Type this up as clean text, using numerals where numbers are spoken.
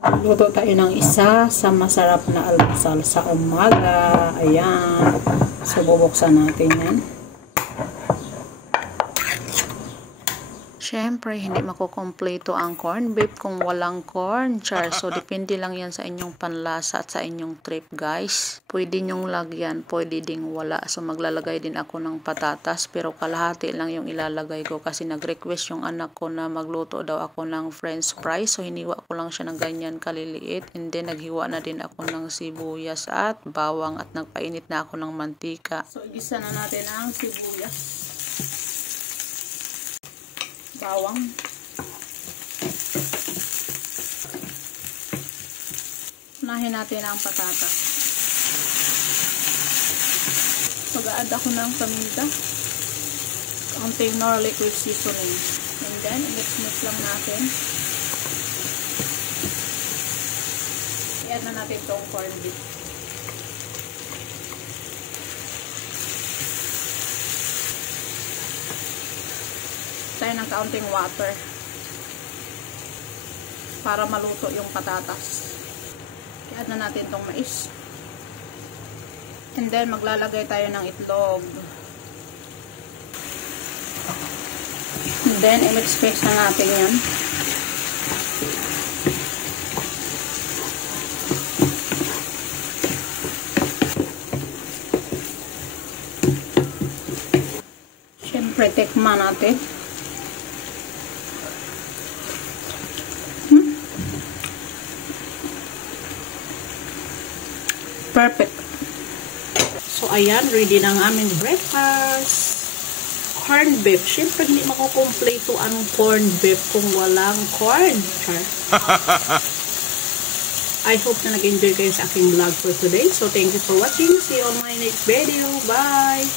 Luto tayo ng isa sa masarap na almusal sa umaga. Ayan. So, bubuksan natin yan. Siyempre, hindi makukompleto ang corn beef kung walang corn, char. So, depende lang yan sa inyong panlasa at sa inyong trip, guys. Pwede nyong lagyan, pwede ding wala. So, maglalagay din ako ng patatas, pero kalahati lang yung ilalagay ko kasi nag-request yung anak ko na magluto daw ako ng french fries. So, hiniwa ko lang siya ng ganyan kaliliit. And then, naghiwa na din ako ng sibuyas at bawang at nagpainit na ako ng mantika. So, igisa na natin ang sibuyas. Bawang. Unahin natin ang patatas. Pag-add ako ng paminta. Kaunting nor liquid seasoning. And then, mix-mix lang natin. I-add na natin itong corned beef. Tayo ng kaunting water para maluto yung patatas. I-add na natin tong mais. And then maglalagay tayo ng itlog. And then i-mix na natin yan. Siyempre tikman natin. Perfect. So, ayan, ready na ang aming breakfast. Corn beef. Siyempre, hindi makukompleto ang corn beef kung walang corn. I hope na nag-enjoy kayo sa aking vlog for today. So, thank you for watching. See you on my next video. Bye!